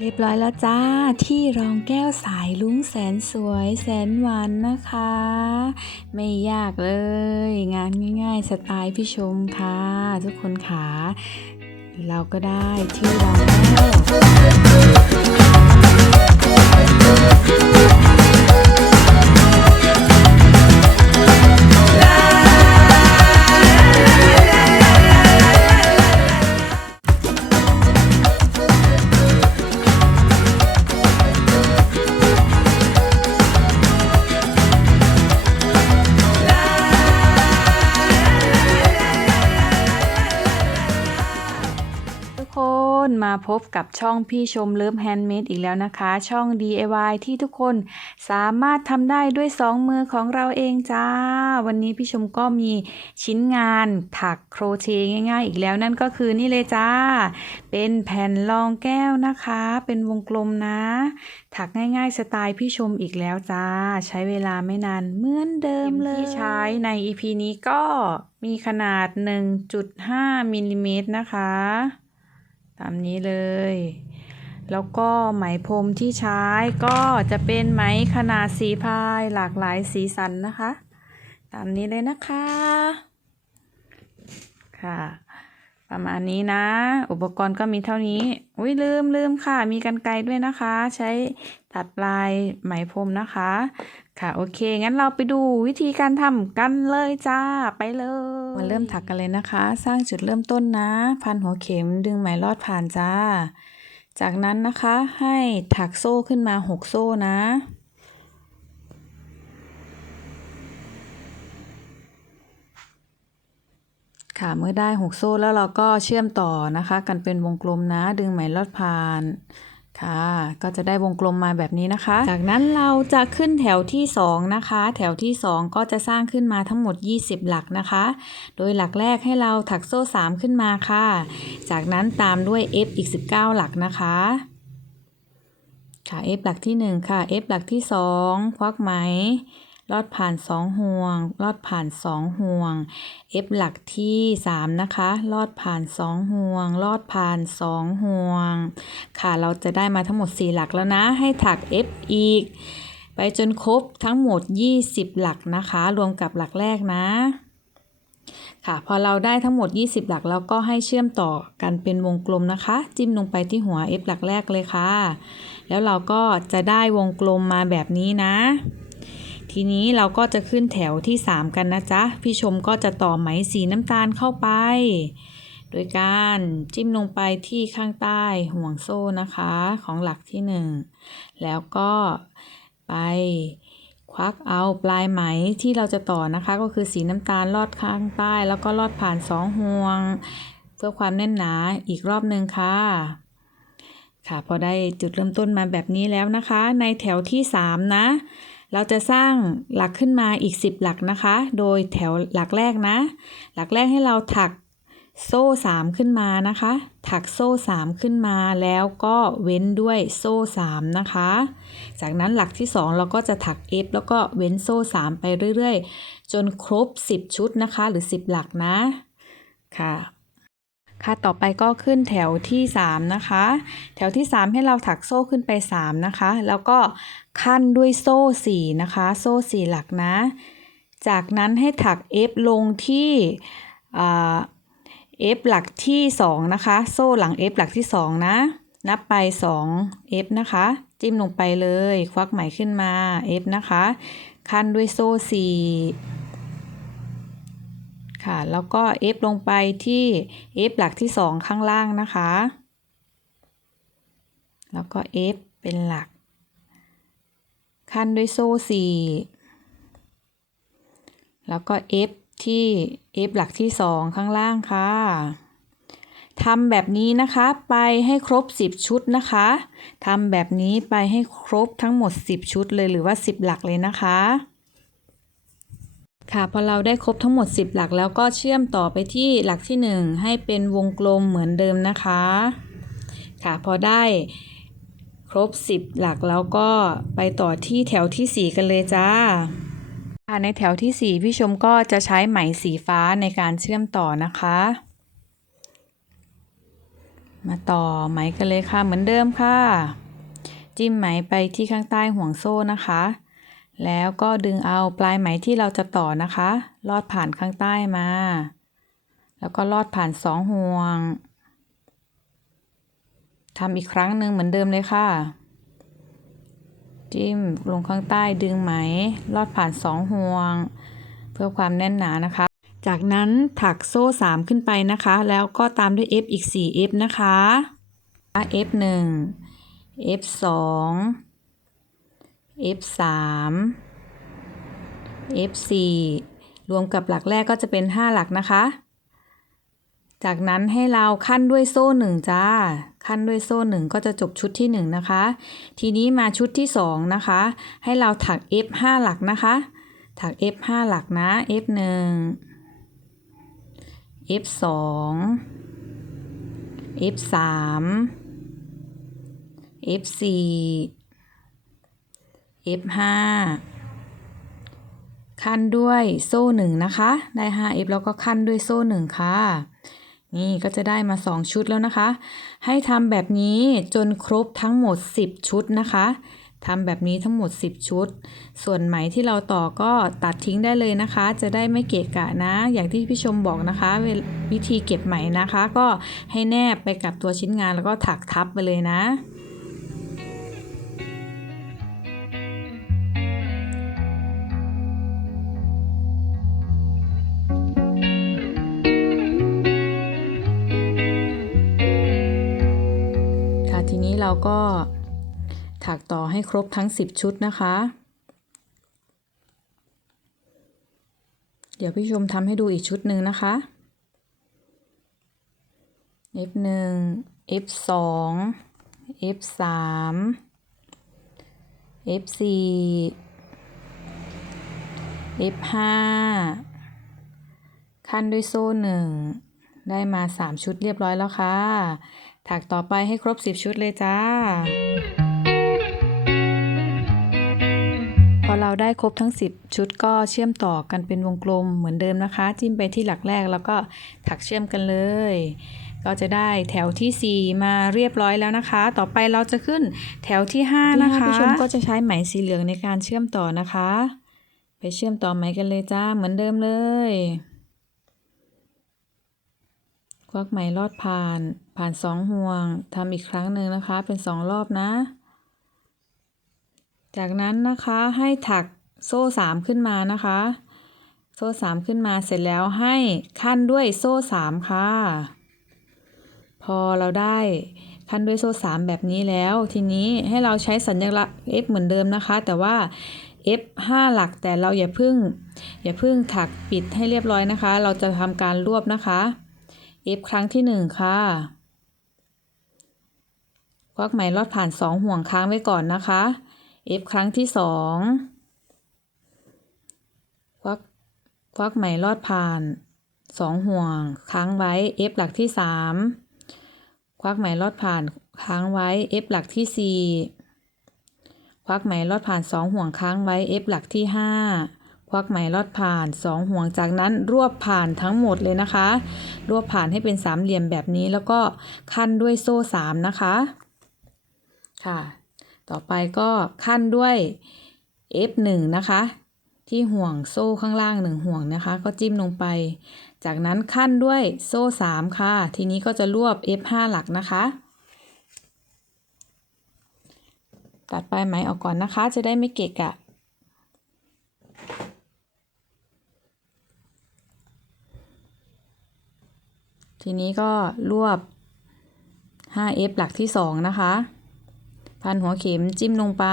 เรียบร้อยแล้วจ้าที่รองแก้วสายลุ้งแสนสวยแสนหวานนะคะ ไม่ยากเลย งานง่าย ๆ สไตล์พี่ชมค่ะ ทุกคนขาเราก็ได้ที่รองแก้ว มาพบกับช่องพี่ชมเลิฟแฮนด์เมดอีกแล้วนะคะ ช่อง DIY ที่ทุกคนสามารถทำได้ด้วยสองมือของเราเองจ้า วันนี้พี่ชมก็มีชิ้นงานถักโครเชต์ง่าย ๆ อีกแล้วนั่นก็คือนี่เลยจ้า เป็นแผ่นรองแก้วนะคะ เป็นวงกลมนะ ถักง่าย ๆ สไตล์พี่ชมอีกแล้วจ้า ใช้เวลาไม่นานเหมือนเดิมเลยที่ใช้ใน EP นี้ก็มีขนาด 1.5มิลลิเมตรนะคะ ตามนี้เลย แล้วก็ไหมพรมที่ใช้ก็จะเป็นไหมขนาดสีพายหลากหลายสีสันนะคะ ตามนี้เลยนะคะค่ะ ประมาณนี้นะ อุปกรณ์ก็มีเท่านี้ อุ้ยลืมลืมค่ะ มีกันไกรด้วยนะคะ ใช้ตัดลายไหมพรมนะคะ ค่ะโอเค งั้นเราไปดูวิธีการทำกันเลยจ้าไปเลยมาเริ่มถักกันเลยนะคะ สร้างจุดเริ่มต้นนะ พันหัวเข็มดึงไหมลอดผ่านจ้า จากนั้นนะคะให้ถักโซ่ขึ้นมาหกโซ่นะ ค่ะเมื่อได้หกโซ่แล้วเราก็เชื่อมต่อนะคะ กันเป็นวงกลมนะดึงไหมลอดผ่านค่ะ ก็จะได้วงกลมมาแบบนี้นะคะ จากนั้นเราจะขึ้นแถวที่ 2 นะคะ แถวที่ 2 ก็จะสร้างขึ้นมาทั้งหมด 20 หลักนะคะ โดยหลักแรกให้เราถักโซ่ 3 ขึ้นมาค่ะ จากนั้นตามด้วย F อีก 19 หลักนะคะ ค่ะ F หลักที่ 1 ค่ะ F หลักที่ 2 ควักไหม ลอดผ่าน 2 ห่วง ลอดผ่าน 2 ห่วง F หลักที่ 3 นะคะ ลอดผ่าน 2 ห่วง ลอดผ่าน 2 ห่วง ค่ะเราจะได้มาทั้งหมด 4 หลักแล้วนะ ให้ถัก F อีก ไปจนครบทั้งหมด 20 หลักนะคะ รวมกับหลักแรกนะค่ะพอเราได้ทั้งหมด 20 หลักแล้วก็ให้เชื่อมต่อกันเป็นวงกลมนะคะ จิ้มลงไปที่หัว F หลักแรกเลยค่ะ แล้วเราก็จะได้วงกลมมาแบบนี้นะ ทีนี้เราก็จะขึ้นแถวที่ 3 กันนะจ๊ะ พี่ชมก็จะต่อไหมสีน้ำตาลเข้าไป โดยการจิ้มลงไปที่ข้างใต้ห่วงโซ่นะคะของหลักที่ 1 แล้วก็ไปควักเอาปลายไหมที่เราจะต่อนะคะ ก็คือสีน้ำตาลลอดข้างใต้ แล้วก็ลอดผ่าน2ห่วง เพื่อความแน่นหนาอีกรอบหนึ่งค่ะ ค่ะพอได้จุดเริ่มต้นมาแบบนี้แล้วนะคะ ในแถวที่ 3 นะ เราจะสร้างหลักขึ้นมาอีก 10 หลักนะคะ โดยแถวหลักแรกนะ หลักแรกให้เราถักโซ่ 3 ขึ้นมานะคะ ถักโซ่ 3 ขึ้นมาแล้วก็เว้นด้วยโซ่ 3 นะคะ จากนั้นหลักที่ 2 เราก็จะถัก F แล้วก็เว้นโซ่ 3 ไปเรื่อย ๆ จนครบ 10 ชุดนะคะ หรือ 10 หลักนะ ค่ะ ค่ะต่อไปก็ขึ้นแถวที่ 3 นะคะ แถวที่ 3 ให้เราถักโซ่ขึ้นไป 3 นะคะ แล้วก็ขั้นด้วยโซ่ 4 นะคะ โซ่ 4 หลักนะ จากนั้นให้ถัก F ลงที่อ่า F หลักที่ 2 นะคะ โซ่หลัง F หลักที่ 2 นะ นับไป 2 F นะคะ จิ้มลงไปเลย ควักไหมขึ้นมา F นะคะ ขั้นด้วยโซ่ 4 ค่ะ แล้วก็ F ลงไปที่ F หลักที่ 2 ข้างล่างนะคะ แล้วก็ F เป็นหลัก ขั้นด้วยโซ่ 4 แล้วก็ F ที่ F หลักที่ 2 ข้างล่างค่ะทำแบบนี้นะคะไปให้ครบ 10 ชุดนะคะทำแบบนี้ไปให้ครบทั้งหมด 10 ชุดเลยหรือว่า 10 หลักเลยนะคะ ค่ะพอเราได้ครบทั้งหมด 10 หลักแล้วก็เชื่อมต่อไปที่หลักที่ 1 ให้เป็นวงกลมเหมือนเดิมนะคะ ค่ะพอได้ครบ 10 หลักแล้วก็ไปต่อที่แถวทีสี่ 4 กันเลยจ้าค่ะในแถวที่ 4 พี่ชมก็จะใช้ไหมสีฟ้าในการเชื่อมต่อนะคะ มาต่อไหมกันเลยค่ะเหมือนเดิมค่ะ จิ้มไหมไปที่ข้างใต้ห่วงโซ่นะคะ แล้วก็ดึงเอาปลายไหมที่เราจะต่อนะคะ ลอดผ่านข้างใต้มา แล้วก็ลอดผ่านสองห่วงทำอีกครั้งหนึ่งเหมือนเดิมเลยค่ะ จิ้มลงข้างใต้ดึงไหม ลอดผ่านสองห่วง เพื่อความแน่นหนานะคะ จากนั้นถักโซ่ 3 ขึ้นไปนะคะ แล้วก็ตามด้วย F อีก 4 F นะคะ F 1 F 3 F 4รวมกับหลักแรกก็จะเป็น 5 หลักนะคะ จากนั้นให้เราขั้นด้วยโซ่ 1 จ้า ขั้นด้วยโซ่ 1 ก็จะจบชุดที่ 1 นะคะ ทีนี้มาชุดที่ 2 นะคะ ให้เราถัก F 5หลักนะคะ ถัก F 5หลักนะ F 1 F 2 F 3 F 4 F 5 ขั้นด้วยโซ่หนึ่งนะคะ ได้ 5F แล้วก็ขั้นด้วยโซ่หนึ่งค่ะ นี่ก็จะได้มา 2 ชุดแล้วนะคะ ให้ทำแบบนี้จนครบทั้งหมด 10 ชุดนะคะทำแบบนี้ทั้งหมด 10 ชุด ส่วนไหมที่เราต่อก็ตัดทิ้งได้เลยนะคะ จะได้ไม่เกะกะนะ อย่างที่พี่ชมบอกนะคะ วิธีเก็บไหมนะคะ ก็ให้แนบไปกับตัวชิ้นงานแล้วก็ถักทับไปเลยนะค่ะ ให้ครบทั้ง 10 ชุดนะคะ เดี๋ยวพี่ชมทำให้ดูอีกชุดหนึ่งนะคะ F 1 F 2 F 3 F 4 F 5 ขั้นด้วยโซ่หนึ่งได้มา 3 ชุดเรียบร้อยแล้วค่ะ ถักต่อไปให้ครบ 10 ชุดเลยจ้า พอเราได้ครบทั้ง 10 ชุดก็เชื่อมต่อกันเป็นวงกลมเหมือนเดิมนะคะ จิ้มไปที่หลักแรกแล้วก็ถักเชื่อมกันเลย ก็จะได้แถวที่ 4 มาเรียบร้อยแล้วนะคะ ต่อไปเราจะขึ้นแถวที่ 5 นะคะผู้ชมก็จะใช้ไหมสีเหลืองในการเชื่อมต่อนะคะ ไปเชื่อมต่อไหมกันเลยจ้าเหมือนเดิมเลยควักไหมลอดผ่านผ่านสองห่วงทำอีกครั้งหนึ่งนะคะ เป็นสองรอบนะ จากนั้นนะคะให้ถักโซ่สามขึ้นมานะคะ โซ่สามขึ้นมาเสร็จแล้วให้ขั้นด้วยโซ่สามค่ะ พอเราได้ขั้นด้วยโซ่สามแบบนี้แล้ว ทีนี้ให้เราใช้สัญลักษณ์ F เหมือนเดิมนะคะ แต่ว่า F 5 หลักแต่เราอย่าพึ่ง อย่าพึ่งถักปิดให้เรียบร้อยนะคะ เราจะทำการรวบนะคะ F ครั้งที่หนึ่งค่ะควักไหมลอดผ่านสองห่วงค้างไว้ก่อนนะคะ F ครั้งที่สองควักควักไหมลอดผ่านสองห่วงค้างไว้ F หลักที่สามควักไหมลอดผ่านค้างไว้ F หลักที่สี่ควักไหมลอดผ่านสองห่วงค้างไว้ F หลักที่ห้าควักไหมลอดผ่านสองห่วงจากนั้นรวบผ่านทั้งหมดเลยนะคะ รวบผ่านให้เป็นสามเหลี่ยมแบบนี้แล้วก็ขั้นด้วยโซ่สามนะคะ ค่ะ ต่อไปก็ขั้นด้วย F1 นะคะ ที่ห่วงโซ่ข้างล่างหนึ่งห่วงนะคะ ก็จิ้มลงไป จากนั้นขั้นด้วยโซ่ 3 ค่ะ ทีนี้ก็จะรวบ F5 หลักนะคะ ตัดปลายไหมออกก่อนนะคะ จะได้ไม่เกะกะทีนี้ก็รวบ 5F หลักที่ 2 นะคะ พันหัวเข็มจิ้มลงไป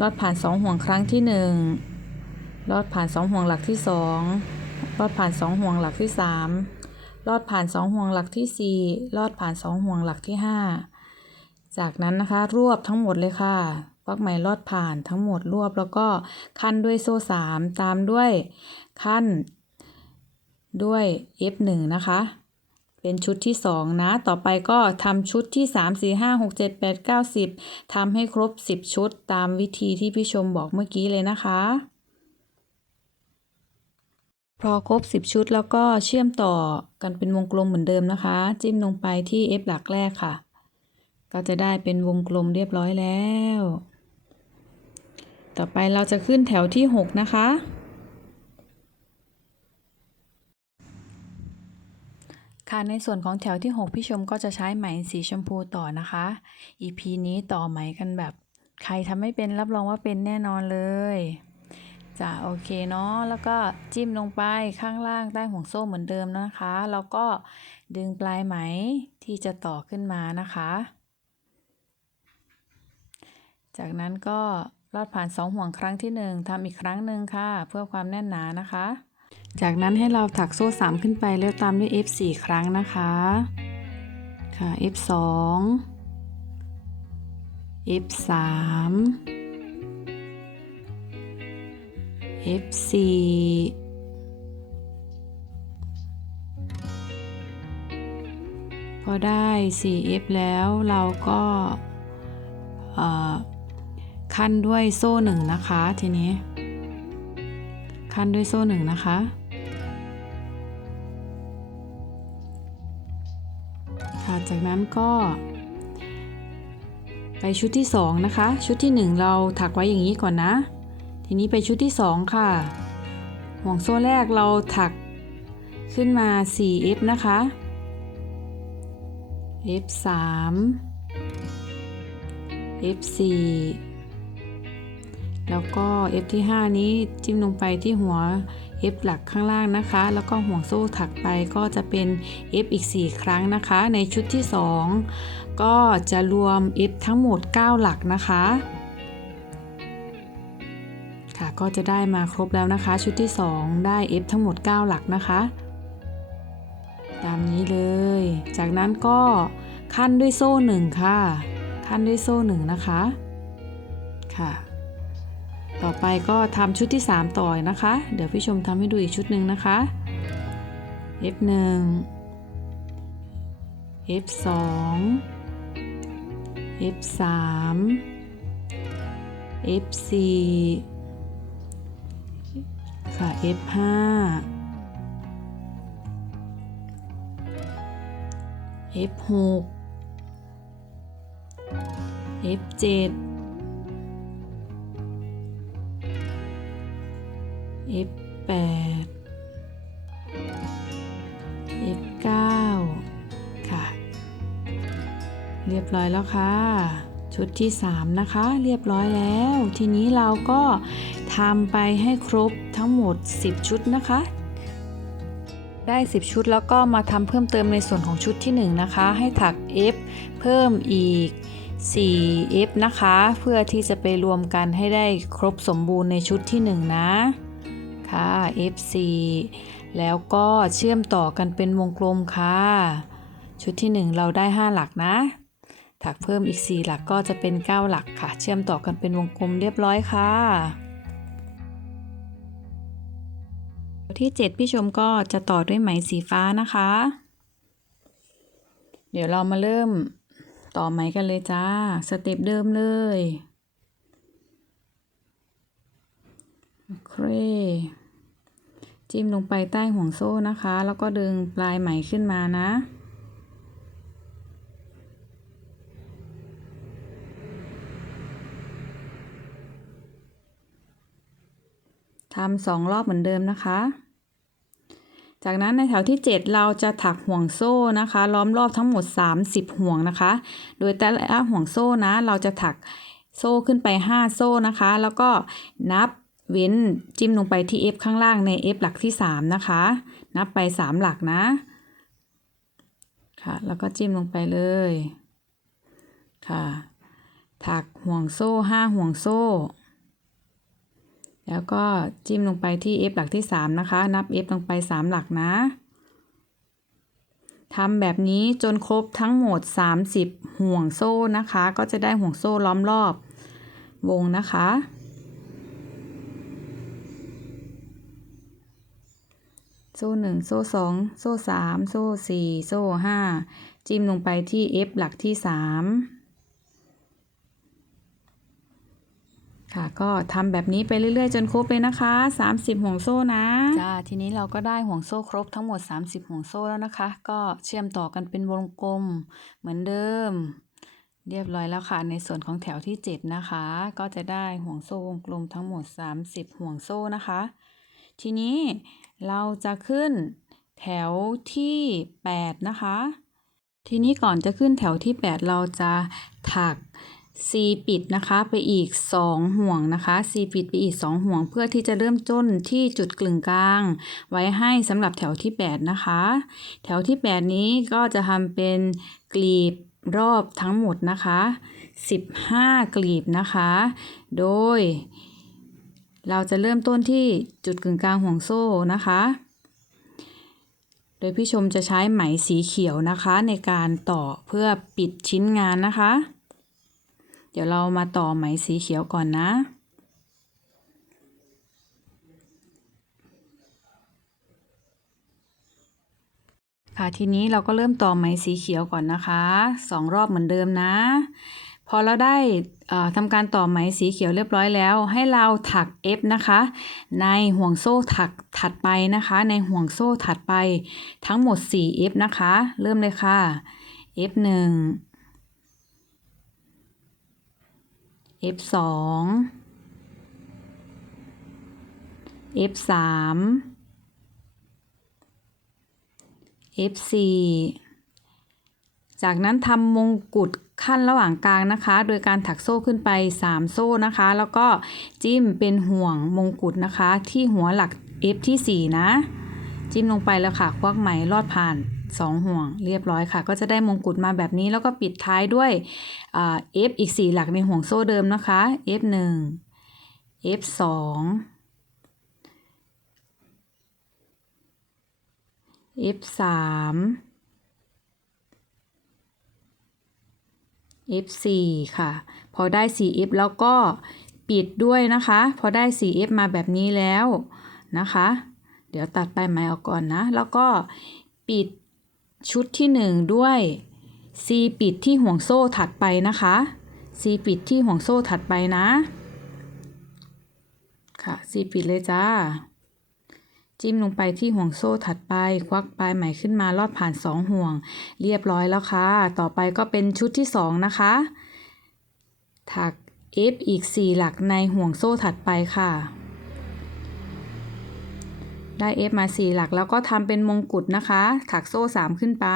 ลอดผ่าน2ห่วงครั้งที่1ลอดผ่าน2ห่วงหลักที่2ลอดผ่าน2ห่วงหลักที่3ลอดผ่าน2ห่วงหลักที่4ลอดผ่าน2ห่วงหลักที่5จากนั้นนะคะรวบทั้งหมดเลยค่ะวักไหมลอดผ่านทั้งหมดรวบแล้วก็ขั้นด้วยโซ่3ตามด้วยขั้นด้วย F1 นะคะ เป็นชุดที่ 2 นะ ต่อไปก็ทำชุดที่ 3 4 5 6 7 8 9 10ทำให้ครบ 10 ชุดตามวิธีที่พี่ชมบอกเมื่อกี้เลยนะคะ พอครบ 10 ชุดแล้วก็เชื่อมต่อกันเป็นวงกลมเหมือนเดิมนะคะ จิ้มลงไปที่ F หลักแรกค่ะ ก็จะได้เป็นวงกลมเรียบร้อยแล้ว ต่อไปเราจะขึ้นแถวที่ 6 นะคะ ค่ะในส่วนของแถวที่ 6 พี่ชมก็จะใช้ไหมสีชมพูต่อนะคะ EP นี้ต่อไหมกันแบบ ใครทำไม่เป็นรับรองว่าเป็นแน่นอนเลยจ้ะโอเคเนาะแล้วก็จิ้มลงไปข้างล่างใต้ห่วงโซ่เหมือนเดิมนะคะ แล้วก็ดึงปลายไหมที่จะต่อขึ้นมานะคะ จากนั้นก็ลอดผ่านสองห่วงครั้งที่หนึ่งทำอีกครั้งหนึ่งค่ะ เพื่อความแน่นหนานะคะ จากนั้นให้เราถักโซ่ 3 ขึ้นไปแล้วตามด้วย F 4 ครั้งนะคะ ค่ะ F 2 F 3 F 4 พอได้ 4F แล้วเราก็ขั้นด้วยโซ่หนึ่งนะคะทีนี้ ขั้นด้วยโซ่หนึ่งนะคะ ค่ะ จากนั้นก็ไปชุดที่สองนะคะ ชุดที่หนึ่งเราถักไว้อย่างนี้ก่อนนะ ทีนี้ไปชุดที่สองค่ะ ห่วงโซ่แรกเราถักขึ้นมา 4F นะคะ F 3 F 4 แล้วก็ F ที่ 5 นี้จิ้มลงไปที่หัว F หลักข้างล่างนะคะ แล้วก็ห่วงโซ่ถักไปก็จะเป็น F อีก 4 ครั้งนะคะ ในชุดที่ 2 ก็จะรวม F ทั้งหมด 9 หลักนะคะ ค่ะก็จะได้มาครบแล้วนะคะ ชุดที่ 2 ได้ F ทั้งหมด 9 หลักนะคะ ตามนี้เลย จากนั้นก็ขั้นด้วยโซ่หนึ่งค่ะ ขั้นด้วยโซ่หนึ่งนะคะ ค่ะ ต่อไปก็ทำชุดที่ 3 ต่อนะคะ เดี๋ยวพี่ชมทำให้ดูอีกชุดหนึ่งนะคะ F1 F2 F3 F4 ค่ะ F5 F6 F7 F 8 F 9ค่ะ เรียบร้อยแล้วค่ะ ชุดที่ 3 นะคะ เรียบร้อยแล้ว ทีนี้เราก็ทำไปให้ครบทั้งหมด 10 ชุดนะคะ ได้ 10 ชุดแล้วก็มาทำเพิ่มเติมในส่วนของชุดที่ 1 นะคะ ให้ถัก F เพิ่มอีก 4F นะคะ เพื่อที่จะไปรวมกันให้ได้ครบสมบูรณ์ในชุดที่ 1 นะ ค่ะ F4 แล้วก็เชื่อมต่อกันเป็นวงกลมค่ะ ชุดที่ 1 เราได้ 5 หลักนะ ถักเพิ่มอีก 4 หลักก็จะเป็น 9 หลักค่ะ เชื่อมต่อกันเป็นวงกลมเรียบร้อยค่ะ ที่ 7 พี่ชมก็จะต่อด้วยไหมสีฟ้านะคะ เดี๋ยวเรามาเริ่มต่อไหมกันเลยจ้า สเต็ปเดิมเลยโอเค จิ้มลงไปใต้ห่วงโซ่นะคะ แล้วก็ดึงปลายไหมขึ้นมานะ ทำสองรอบเหมือนเดิมนะคะ จากนั้นในแถวที่ 7 เราจะถักห่วงโซ่นะคะ ล้อมรอบทั้งหมด 30 ห่วงนะคะ โดยแต่ละห่วงโซ่นะ เราจะถักโซ่ขึ้นไป 5 โซ่นะคะ แล้วก็นับ เว้นจิ้มลงไปที่ F ข้างล่างใน F หลักที่ 3 นะคะ นับไป 3 หลักนะ ค่ะ แล้วก็จิ้มลงไปเลย ค่ะ ถักห่วงโซ่ 5 ห่วงโซ่ แล้วก็จิ้มลงไปที่ F หลักที่ 3 นะคะ นับ F ลงไป 3 หลักนะทำแบบนี้จนครบทั้งหมด 30 ห่วงโซ่นะคะ ก็จะได้ห่วงโซ่ล้อมรอบวงนะคะ โซ่หนึ่งโซ่สองโซ่สามโซ่สี่โซ่ห้าจิ้มลงไปที่ F หลักที่สามค่ะค่ะก็ทำแบบนี้ไปเรื่อยๆ จนครบเลยนะคะ 30 ห่วงโซ่นะ จ้า ทีนี้เราก็ได้ห่วงโซ่ครบทั้งหมด 30 ห่วงโซ่แล้วนะคะ ก็เชื่อมต่อกันเป็นวงกลมเหมือนเดิม เรียบร้อยแล้วค่ะ ในส่วนของแถวที่ 7 นะคะ ก็จะได้ห่วงโซ่วงกลมทั้งหมด 30 ห่วงโซ่นะคะ ทีนี้ เราจะขึ้นแถวที่ 8 นะคะ ทีนี้ก่อนจะขึ้นแถวที่ 8 เราจะถัก C ปิดนะคะไปอีก 2 ห่วงนะคะ C ปิดไปอีก 2 ห่วงเพื่อที่จะเริ่มต้นที่จุดกลึงกลาง ไว้ให้สำหรับแถวที่ 8 นะคะ แถวที่ 8 นี้ก็จะทำเป็นกลีบรอบทั้งหมดนะคะ 15 กลีบนะคะ โดย เราจะเริ่มต้นที่จุดกึ่งกลางห่วงโซ่นะคะ โดยพี่ชมจะใช้ไหมสีเขียวนะคะในการต่อเพื่อปิดชิ้นงานนะคะ เดี๋ยวเรามาต่อไหมสีเขียวก่อนนะค่ะทีนี้เราก็เริ่มต่อไหมสีเขียวก่อนนะคะสองรอบเหมือนเดิมนะ พอเราได้ทำการต่อไหมสีเขียวเรียบร้อยแล้ว ให้เราถัก F นะคะ ในห่วงโซ่ถักถัดไปนะคะ ในห่วงโซ่ถัดไปทั้งหมด 4 F นะคะ เริ่มเลยค่ะ F 1 F 2 F 3 F 4 จากนั้นทำมงกุฎขั้นระหว่างกลางนะคะ โดยการถักโซ่ขึ้นไป 3 โซ่นะคะ แล้วก็จิ้มเป็นห่วงมงกุฎนะคะ ที่หัวหลัก F ที่ 4 นะ จิ้มลงไปแล้วค่ะ ควักไหมลอดผ่าน 2 ห่วง เรียบร้อยค่ะ ก็จะได้มงกุฎมาแบบนี้ แล้วก็ปิดท้ายด้วยอ่า F อีก 4 หลักในห่วงโซ่เดิมนะคะ F 1 F 2 F 3 F4 ค่ะ พอได้ 4F แล้วก็ปิดด้วยนะคะ พอได้ 4F มาแบบนี้แล้วนะคะ เดี๋ยวตัดปลายไหมออกก่อนนะ แล้วก็ปิดชุดที่ 1 ด้วย C ปิดที่ห่วงโซ่ถัดไปนะคะ C ปิดที่ห่วงโซ่ถัดไปนะ ค่ะ C ปิดเลยจ้า จิ้มลงไปที่ห่วงโซ่ถัดไป ควักปลายไหมขึ้นมาลอดผ่าน 2 ห่วง เรียบร้อยแล้วค่ะ ต่อไปก็เป็นชุดที่ 2 นะคะ ถัก F อีก 4 หลักในห่วงโซ่ถัดไปค่ะ ได้ F มา 4 หลักแล้วก็ทำเป็นมงกุฎนะคะ ถักโซ่ 3 ขึ้นไป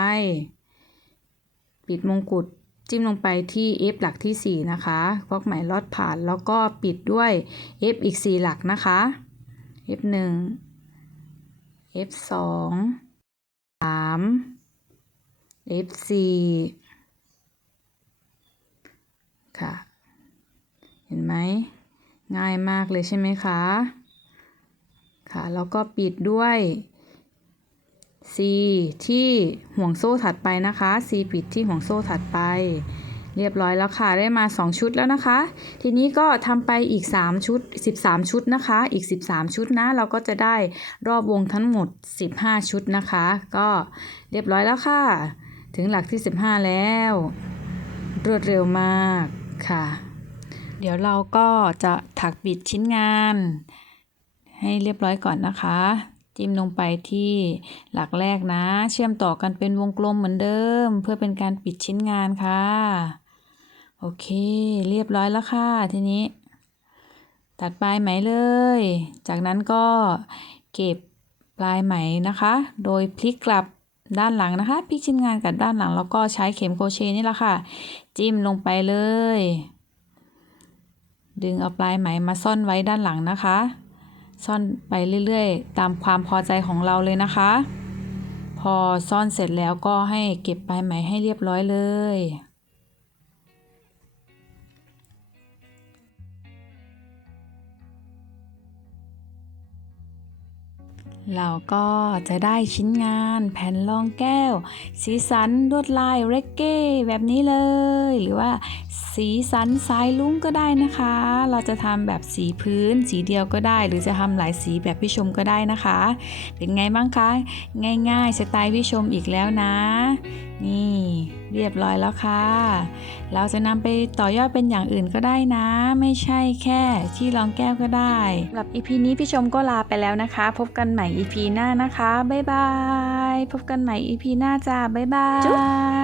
ปิดมงกุฎจิ้มลงไปที่ F หลักที่ 4 นะคะ ควักไหมลอดผ่านแล้วก็ปิดด้วย F อีก 4 หลักนะคะ F 1 F สองสาม F สี่ค่ะ เห็นไหม ง่ายมากเลยใช่ไหมคะ ค่ะ แล้วก็ปิดด้วย C ที่ห่วงโซ่ถัดไปนะคะ C ปิดที่ห่วงโซ่ถัดไป เรียบร้อยแล้วค่ะ ได้มา 2 ชุดแล้วนะคะ ทีนี้ก็ทำไปอีก 3 ชุด 13 ชุดนะคะ อีก 13 ชุดนะ เราก็จะได้รอบวงทั้งหมด 15 ชุดนะคะ ก็เรียบร้อยแล้วค่ะ ถึงหลักที่ 15 แล้ว รวดเร็วมากค่ะ เดี๋ยวเราก็จะถักปิดชิ้นงาน ให้เรียบร้อยก่อนนะคะ จิ้มลงไปที่หลักแรกนะ เชื่อมต่อกันเป็นวงกลมเหมือนเดิม เพื่อเป็นการปิดชิ้นงานค่ะ โอเค เรียบร้อยแล้วค่ะ ทีนี้ ตัดปลายไหมเลย จากนั้นก็เก็บปลายไหมนะคะ โดยพลิกกลับด้านหลังนะคะพลิกชิ้นงานกับด้านหลังแล้วก็ใช้เข็มโครเชต์นี่แหละค่ะ จิ้มลงไปเลย ดึงเอาปลายไหมมาซ่อนไว้ด้านหลังนะคะ ซ่อนไปเรื่อยๆ ตามความพอใจของเราเลยนะคะ พอซ่อนเสร็จแล้วก็ให้เก็บปลายไหมให้เรียบร้อยเลย เราก็จะได้ชิ้นงานแผ่นรองแก้ว สีสันลวดลายเรกเก้แบบนี้เลย หรือว่าสีสันสายลุ้งก็ได้นะคะ เราจะทำแบบสีพื้นสีเดียวก็ได้ หรือจะทำหลายสีแบบพี่ชมก็ได้นะคะ เป็นไงบ้างคะ ง่ายๆสไตล์พี่ชมอีกแล้วนะ นี่ เรียบร้อยแล้วค่ะ เราจะนำไปต่อยอดเป็นอย่างอื่นก็ได้นะ ไม่ใช่แค่ที่รองแก้วก็ได้สำหรับ EP นี้พี่ชมก็ลาไปแล้วนะคะ พบกันใหม่ EP หน้านะคะ บ๊ายบาย พบกันใหม่ EP หน้าจ้า บ๊ายบาย